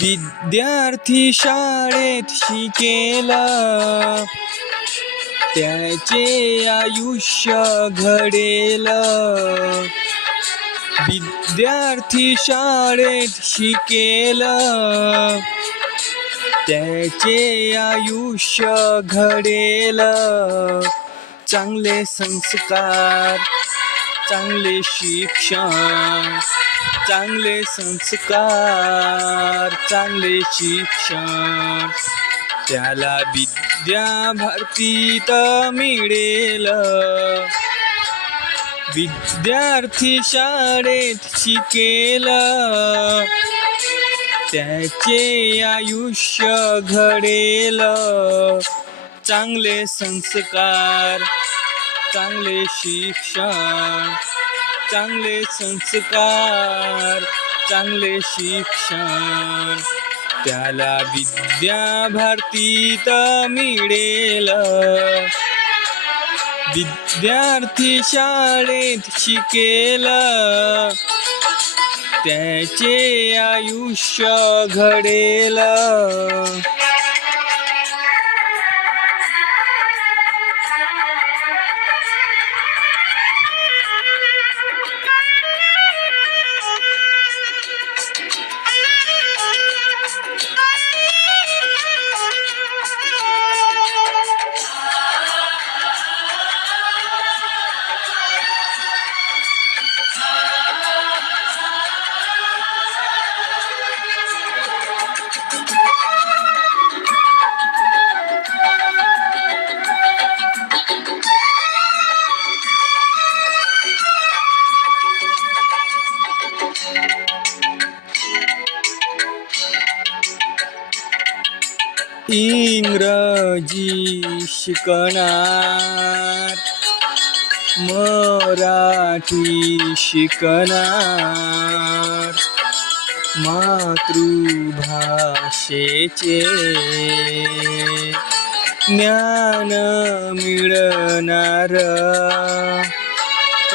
विद्यार्थी शाळेत शिकेला. त्याचे आयुष्य घडेल. विद्यार्थी शाळेत शिकेल. त्याचे आयुष्य घडेल. चांगले संस्कार चांगले शिक्षण चांगले संस्कार चांगले शिक्षण. त्याला विद्या भारतीत मिळेल. विद्यार्थी शाळेत शिकेल. त्याचे आयुष्य घडेल. चांगले संस्कार चांगले शिक्षण चांगले संस्कार चांगले शिक्षण. त्याला विद्या भारतीत मिळेल. विद्यार्थी शाळेत शिकेल. त्याचे आयुष्य घडेल. इंग्रजी शिकणार. मराठी शिकणार. मातृभाषेचे ज्ञान मिळणार.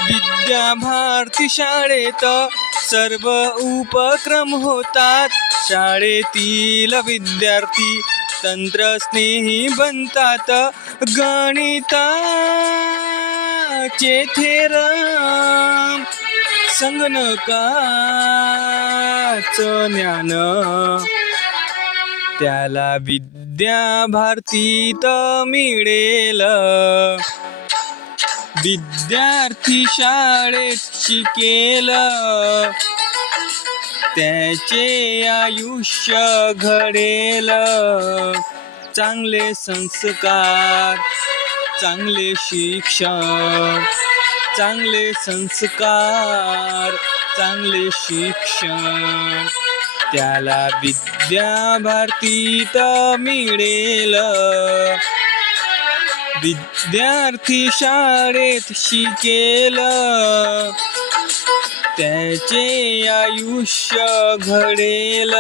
विद्या भारती शाळेत सर्व उपक्रम होतात. शाळेतील विद्यार्थी तंत्रस्नेही बनतात. गणिताचे थेरम संगणकाचं ज्ञान. त्याला विद्या भारतीत मिळेल. विद्यार्थी शाळेत शिकेल. त्याचे आयुष्य घडेल. चांगले संस्कार चांगले शिक्षण चांगले संस्कार चांगले शिक्षण. त्याला विद्या भारतीत मिळेल. विद्यार्थी शाळेत शिकेल. त्याचे आयुष्य घडेल.